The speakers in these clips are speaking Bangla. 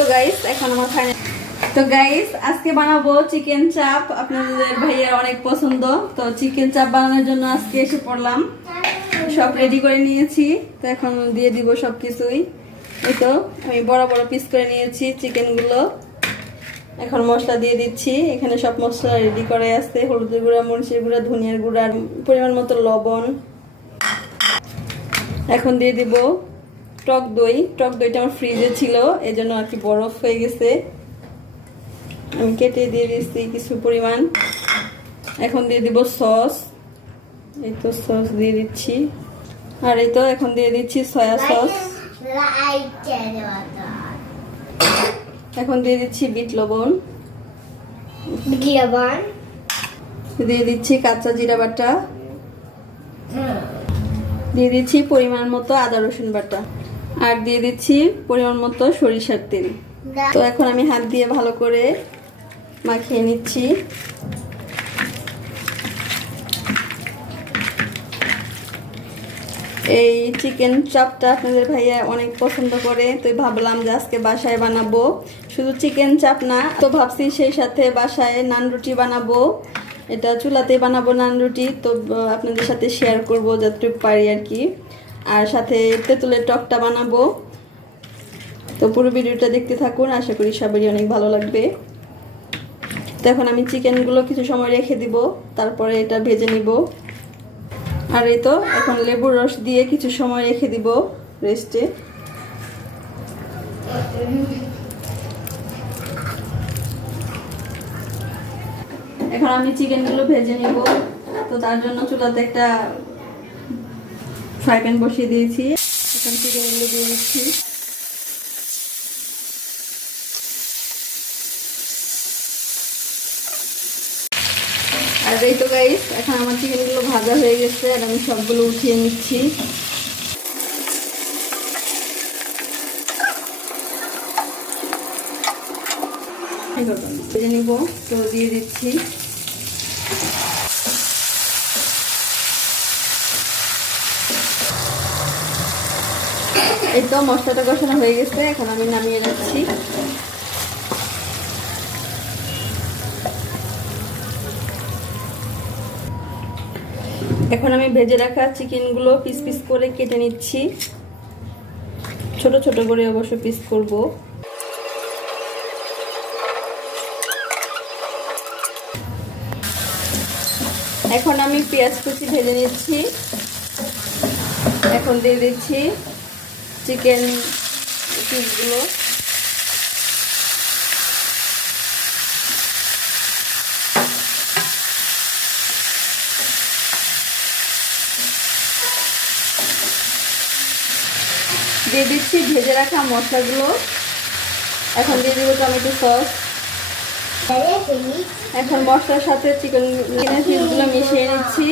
তো গাইস এখন আমার ফাইনাল। তো গাইস আজকে বানাবো চিকেন চাপ। আপনাদের ভাইয়ের অনেক পছন্দ, তো চিকেন চাপ বানানোর জন্য আজকে এসে পড়লাম। সব রেডি করে নিয়েছি, তো এখন দিয়ে দিব সবকিছুই। এই তো আমি বড় বড় পিস করে নিয়েছি চিকেনগুলো। এখন মশলা দিয়ে দিচ্ছি। এখানে সব মশলা রেডি করে আছে, হলুদের গুঁড়া, মরিচের গুঁড়া, ধনিয়ার গুঁড়া, পরিমাণ মতো লবণ। এখন দিয়ে দিব টক দই। টক দইটা আমার ফ্রিজে ছিল, এই জন্য আর কি বরফ হয়ে গেছে। আমি কেটে দিয়ে দিচ্ছি কিছু পরিমাণ। এখন দিয়ে দিব সস। এই তো সস দিয়ে দিচ্ছি। আর এই তো এখন দিয়ে দিচ্ছি সয়া সস। এখন দিয়ে দিচ্ছি বিট লবণ। দিয়ে দিচ্ছি কাঁচা জিরা বাটা। দিয়ে দিচ্ছি পরিমাণ মতো আদা রসুন বাটা। আর দিয়ে দিচ্ছি পরিমাণ মতো সরিষার তেল। তো এখন আমি হাত দিয়ে ভালো করে মাখিয়ে নিচ্ছি। এই চিকেন চাপটা আপনাদের ভাইয়া অনেক পছন্দ করে, তো ভাবলাম যে আজকে বাসায় বানাবো। শুধু চিকেন চাপ না, তো ভাবছি সেই সাথে বাসায় নান রুটি বানাবো। এটা চুলাতে বানাবো নান রুটি, তো আপনাদের সাথে শেয়ার করব যতটুকু পারি আর কি। আর সাথে তেঁতুলের টকটা বানাবো। তো পুরো ভিডিওটা দেখতে থাকুন, আশা করি সবারই অনেক ভালো লাগবে। তো এখন আমি চিকেনগুলো কিছু সময় রেখে দিব, তারপরে এটা ভেজে নিব। আর এই তো এখন লেবুর রস দিয়ে কিছু সময় রেখে দিব রেস্টে। এখন আমি চিকেনগুলো ভেজে নিব। তো তার জন্য চুলাতে একটা ফ্রাই প্যান বসিয়ে দিয়েছি। এখন চিকেনগুলো দিয়ে দিচ্ছি। আর এই তো গাইস এখন আমার চিকেনগুলো ভাজা হয়ে গেছে, আর আমি সবগুলো উঠিয়ে নিচ্ছি। ভেজে নিব, তো দিয়ে দিচ্ছি। এই তো মশলাটা কষানো হয়ে গেছে, এখন আমি নামিয়ে রাখছি। এখন আমি ভেজে রাখা চিকেনগুলো পিস পিস করে কেটে নিচ্ছি। ছোট ছোট করে অবশ্য পিস করব। এখন আমি পেঁয়াজ কুচি ভেজে নিচ্ছি। এখন দিয়ে দিচ্ছি চিকেন পিসগুলো। দিয়ে দিচ্ছি ভেজে রাখা মশলাগুলো। এখন দিয়ে দিব টমেটো সস। এখন মশলার সাথে চিকেনের পিসগুলো মিশিয়ে নিচ্ছি।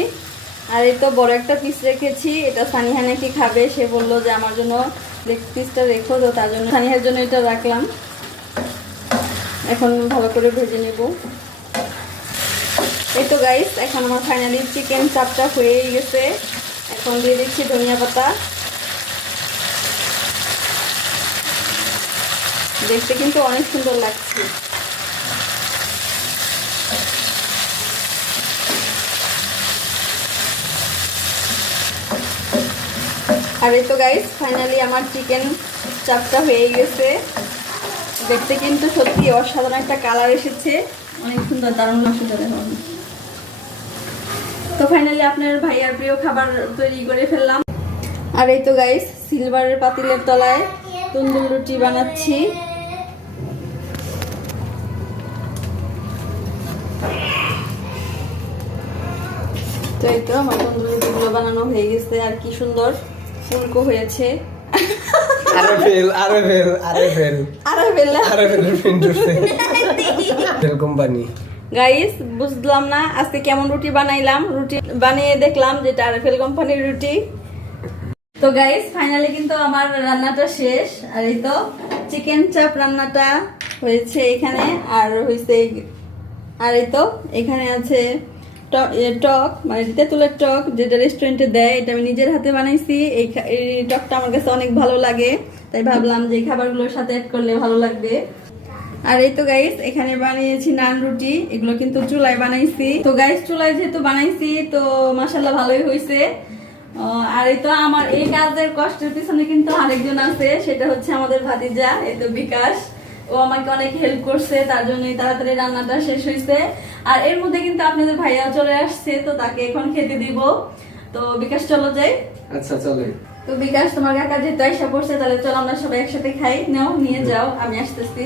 আর এই তো বড় একটা পিস রেখেছি, এটা সানিহা নাকি খাবে। সে বললো যে আমার জন্য লেগ পিসটা রেখো, তো তার জন্য সানিহার জন্য এটা রাখলাম। এখন ভালো করে ভেজে নেব। এই তো গাইস এখন আমার ফাইনালি চিকেন চাপটা হয়ে গেছে। এখন দিয়ে দিচ্ছি ধনিয়া পাতা। দেখতে কিন্তু অনেক সুন্দর লাগছে। আর এই তো গাইস ফাইনালি আমার চিকেন চাপটা হয়ে গেছে। দেখতে কিন্তু সত্যি অসাধারণ একটা কালার এসেছে, অনেক সুন্দর, দারুণ লাগছে। তো ফাইনালি আপনার ভাইয়ার প্রিয় খাবার তৈরি করে ফেললাম। আর এই তো গাইস সিলভারের পাতিলের তলায় তন্দুর রুটি বানাচ্ছি। তো এই তো আমার তন্দুর রুটিগুলো বানানো হয়ে গেছে, আর কি সুন্দর ফুলকো হয়েছে। গাইস বুঝলাম না আজকে কেমন রুটি বানাইলাম। রুটি বানিয়ে দেখলাম যেটা আরএফএল কোম্পানির রুটি। তো গাইস ফাইনালি কিন্তু আমার রান্নাটা শেষ। আর এই তো চিকেন চাপ রান্নাটা হয়েছে এখানে। আর হয়েছে, আর এই তো এখানে আছে টক মানে তেঁতুলের টক যেটা রেস্টুরেন্টে দেয়, এটা আমি নিজের হাতে বানাইছি। এই টকটা আমার কাছে অনেক ভালো লাগে, তাই ভাবলাম যে এই খাবারগুলোর সাথে অ্যাড করলে ভালো লাগবে। আর এই তো গাইস এখানে বানিয়েছি নান রুটি, এগুলো কিন্তু চুলায় বানাইছি। তো গাইস চুলায় যেহেতু বানাইছি তো মাশাআল্লাহ ভালোই হয়েছে। আর এই তো আমার এই কাজের কষ্টের পিছনে কিন্তু আরেকজন আছে, সেটা হচ্ছে আমাদের ভাতিজা, এই তো বিকাশ। ও আমাকে অনেক হেল্প করছে, তার জন্যই তাড়াতাড়ি রান্নাটা শেষ হয়েছে। আর এর মধ্যে কিন্তু আপনাদের ভাইয়া চলে আসছে, তো তাকে এখন খেতে দিব। তো বিকাশ চলো যাই। আচ্ছা চলে। তো বিকাশ তোমার কাকা যেহেতু আইসা পড়ছে, তাহলে চলো আমরা সবাই একসাথে খাই। নাও নিয়ে যাও, আমি আসতেছি।